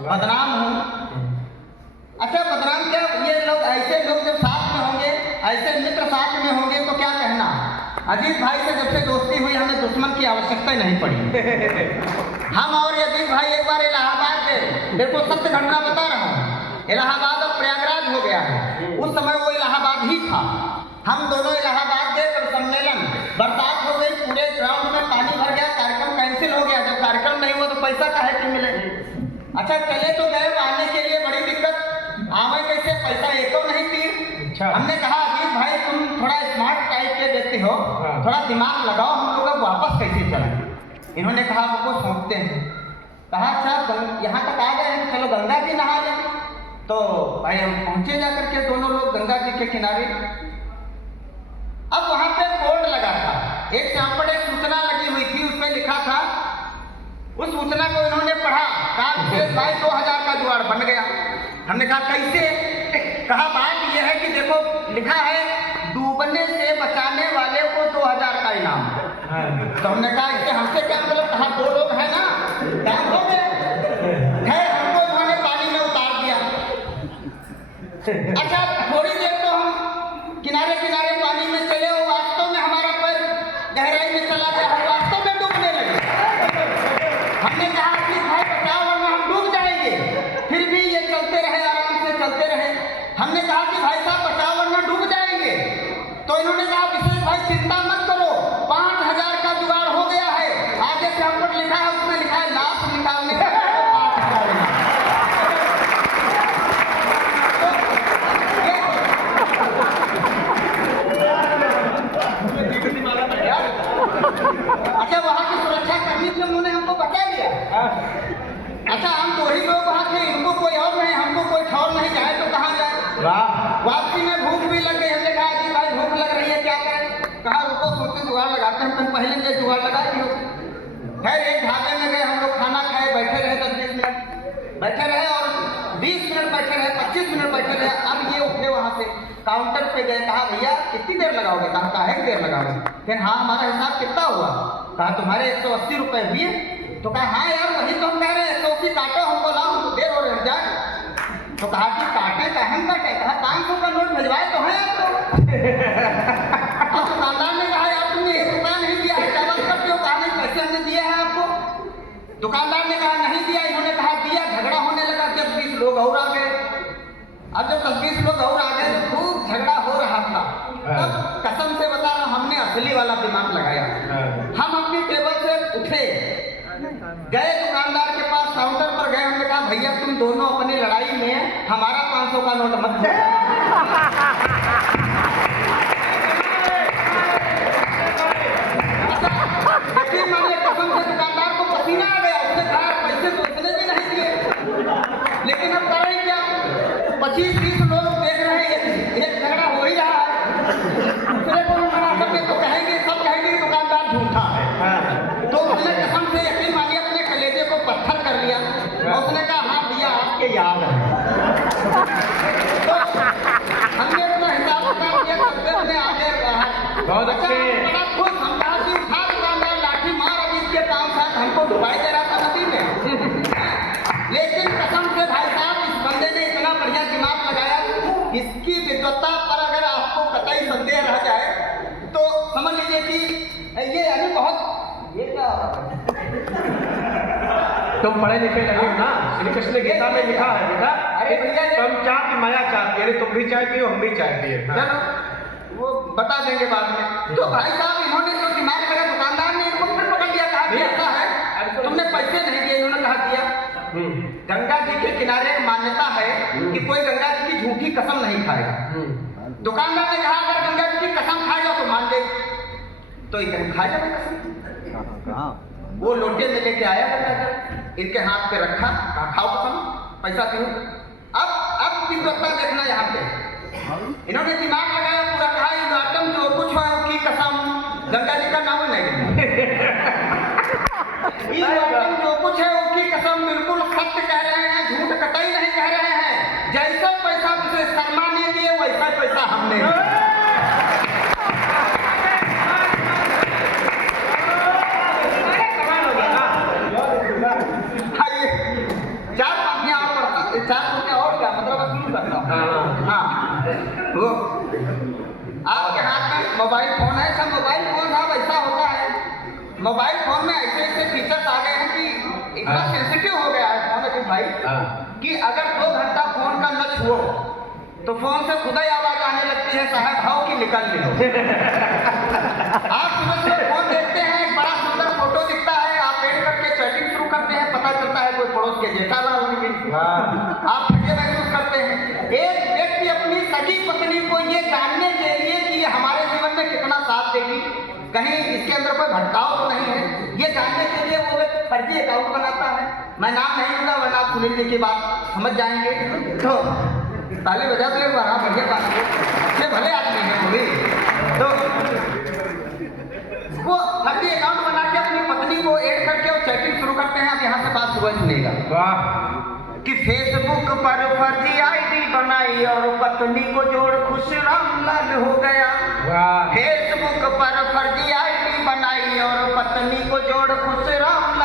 बदनाम हूँ। अच्छा बदनाम क्या, ये लोग ऐसे लोग जब साथ में होंगे, ऐसे मित्र साथ में होंगे तो क्या कहना। अजीत भाई से जब से दोस्ती हुई हमें दुश्मन की आवश्यकता ही नहीं पड़ी। हम और अजीत भाई एक बार इलाहाबाद गए, देखो सत्य घटना बता रहा हूँ। इलाहाबाद अब प्रयागराज हो गया है, उस समय वो इलाहाबाद ही था। हम दोनों इलाहाबाद गए, तब सम्मेलन, बरसात हो गई, पूरे ग्राउंड में पानी भर गया, कार्यक्रम कैंसिल हो गया। जब कार्यक्रम नहीं हुआ तो पैसा काहे की मिले। अच्छा चले तो गए, आने के लिए बड़ी दिक्कत, आवे कैसे, पैसा एको नहीं थी। हमने कहा अजीत भाई तुम थोड़ा स्मार्ट टाइप के व्यक्ति हो, थोड़ा दिमाग लगाओ, हम लोग अब वापस कैसे चलें। इन्होंने कहा आपको सोचते हैं। कहा अच्छा यहाँ तक आ गए हैं, चलो गंगा जी नहा लें। तो भाई हम पहुँचे जाकर के दोनों लोग गंगा जी के किनारे। अब वहाँ पे बोर्ड लगा था, एक यहाँ पर एक सूचना लगी हुई थी, उसमें लिखा था, उस सूचना को इन्होंने पढ़ा, कहा भाई 2000 का जुगाड़ बन गया। हमने कहा कैसे। कहा बात यह है कि देखो लिखा है डूबने से बचाने वाले को 2000 का इनाम। तो हमने कहा इससे हमसे क्या मतलब, कहा 2 लोग हैं ना, काम हो गया। खैर हमको उन्होंने पानी में उतार दिया। अच्छा थोड़ी देर तो हम किनारे किनारे पानी में चले, और वास्तव में हमारा पैर गहराई में चला गया, हम वास्तव में डूबने लगे। हमने कहा कि भाई बचाओ वरना हम डूब जाएंगे, फिर भी ये चलते रहे, आराम से चलते रहे। हमने कहा कि भाई साहब बचाओ वरना डूब जाएंगे। तो इन्होंने कहा विशेष भाई चिंता मत करो, 5000 का जुगाड़ हो गया है, आगे से हम पर लिखा है, उसमें लिखा है लाश निकालने का 5000। अच्छा वहाँ की सुरक्षा कर्मी थे, उन्होंने हमको बचा लिया। अच्छा हम 2 ही लोग वहाँ थे, इनको कोई और नहीं, हमको कोई ठौर नहीं, जाए तो कहाँ जाए। वापसी में भूख भी लग गई, हमने कहा कि भाई भूख लग रही है क्या करें। कहा रुको सोचे जुगाड़ लगाते हैं, तुम पहले ये जुगाड़ लगा दियो। खैर एक ढाबे में गए, हम लोग खाना खाए, बैठे रहे 10-20 मिनट बैठे रहे, और 20 मिनट बैठे रहे, 25 मिनट बैठे रहे। अब ये उठे वहाँ से काउंटर पे गए, कहा भैया कितनी देर लगाओगे। कहा काहे देर लगाओगे। फिर हाँ हमारा हिसाब कितना हुआ। कहा तुम्हारे 180 रुपये हुए। तो कहा हाँ यार वही तो हम कह रहे हैं, 180 काटो, हमको लाओ, देर हो रही जाए। तो कहा कि काटे का हम काटे। कहा 500 का नोट भिजवाए तो है आपको। अब दुकानदार ने कहा यार तुमने 1 रुपया नहीं दिया है, क्या बात करते हो। कहा नहीं पैसे हमने दिए हैं आपको। दुकानदार ने कहा नहीं दिया, इन्होंने कहा दिया। झगड़ा होने लगा, 10-20 लोग और आ गए। अब जब 10-20 लोग और आ गए तो खूब झगड़ा हो रहा था। तब कसम से बता रहा हूं, हमने असली वाला दिमाग लगाया। हम अपनी टेबल से उठे, गए दुकानदार के पास, काउंटर पर गए, हमने कहा भैया तुम दोनों अपनी लड़ाई में हमारा 500 का नोट मत दो। यकीन मानिए कसम से दुकानदार को पसीना आ गया। उसने कहा पैसे तो इतने भी नहीं दिए, लेकिन अब करें क्या। 25-30 लोग देख रहे हैं, एक झगड़ा हो ही रहा है। दूसरे को मना करके तो कहेंगे, सब कहेंगे दुकानदार झूठा है। तो उसने कसम से यकीन मानिए अपने कलेजे को पत्थर कर लिया, और उसने कहा हाँ भैया आपके याद है। तो हमने अपना हिसाब किताब किया, करते हुए आगे रहा। बहुत अच्छे। बड़ा खुश, हम कहा कि था दुकानदार लाठी मार अजीत के पाँव साथ हमको डुबाई दे रहा था नदी में। लेकिन कसम से भाई साहब इस बंदे ने इतना बढ़िया दिमाग लगाया, इसकी विद्वत्ता पर अगर आपको कतई संदेह रह जाए तो समझ लीजिए कि ये यानी बहुत ये क्या तुम पढ़े लिखे लगे हो ना। श्री कृष्ण गीता में लिखा है बेटा, अरे भैया तुम चाहती माया चाहती, अरे तुम भी चाय पियो हम भी चाय पिए। चलो वो बता देंगे बाद में। तो भाई साहब इन्होंने जो दिमाग लगा, दुकानदार ने इनको फिर पकड़ लिया, कहा कि ऐसा है तुमने पैसे नहीं दिए। इन्होंने कहा दिया। गंगा जी के किनारे मान्यता है कि कोई गंगा जी की झूठी कसम नहीं खाएगा। दुकानदार ने कहा अगर गंगा जी की कसम खाएगा तो मान दे। तो इन्हें खाया जाए कसम। वो लोटे में लेके आया गंगा जल, इनके हाथ पे रखा, कहा खाओ कसम, पैसा दियो। अब विद्वत्ता देखना यहाँ पे। इन्होंने दिमाग लगाया पूरा, कहा आटम जो कुछ है उसकी कसम, गंगा जी का नाम नहीं। जो कुछ है उसकी कसम, बिल्कुल सत्य कह रहे हैं, झूठ कतई नहीं कह रहे हैं। जैसा पैसा तुझे शर्मा ने दिए वैसा पैसा हमने दिया। चार पांच चार हो गया और क्या मतलब शुरू करता हूँ। हाँ। हाँ वो आपके हाथ में मोबाइल फोन है, सब मोबाइल फोन साहब ऐसा होता है, मोबाइल फोन में ऐसे ऐसे फीचर्स आ गए हैं कि इतना सेंसिटिव हो गया है फोन अजीत भाई कि अगर 2 घंटा फोन का न छुओ तो फोन से खुदा ही आवाज आने लगती है, साहब भाव की निकल लो। आप सुबह से फोन देखते हैं, एक बड़ा सुंदर फोटो दिखता है, आप पेड़ करके चैटिंग शुरू करते हैं, पता चलता है कोई पड़ोस के जेठालाल होंगे, आप ठगे महसूस करते हैं। एक व्यक्ति अपनी सगी पत्नी को ये जानने के लिए कि ये हमारे जीवन में कितना साथ देगी, कहीं इसके अंदर कोई भटकाव तो नहीं है, ये जानने के लिए वो एक फर्जी अकाउंट बनाता है। मैं नाम नहीं लूंगा वरना आप सुनील जी की बात समझ जाएंगे। तो ताली बजा दो एक बार, हाँ बढ़िया बात है, अच्छे भले आदमी हैं वो भी। तो वो फर्जी अकाउंट बना के अपनी पत्नी को ऐड करके और चैटिंग शुरू करते हैं। अब यहाँ से बात सुबह सुनेगा कि फेसबुक पर फर्जी आईडी बनाई और पत्नी को जोड़ खुश राम लाल हो गया। फेसबुक पर फर्जी आईडी बनाई और पत्नी को जोड़ खुश राम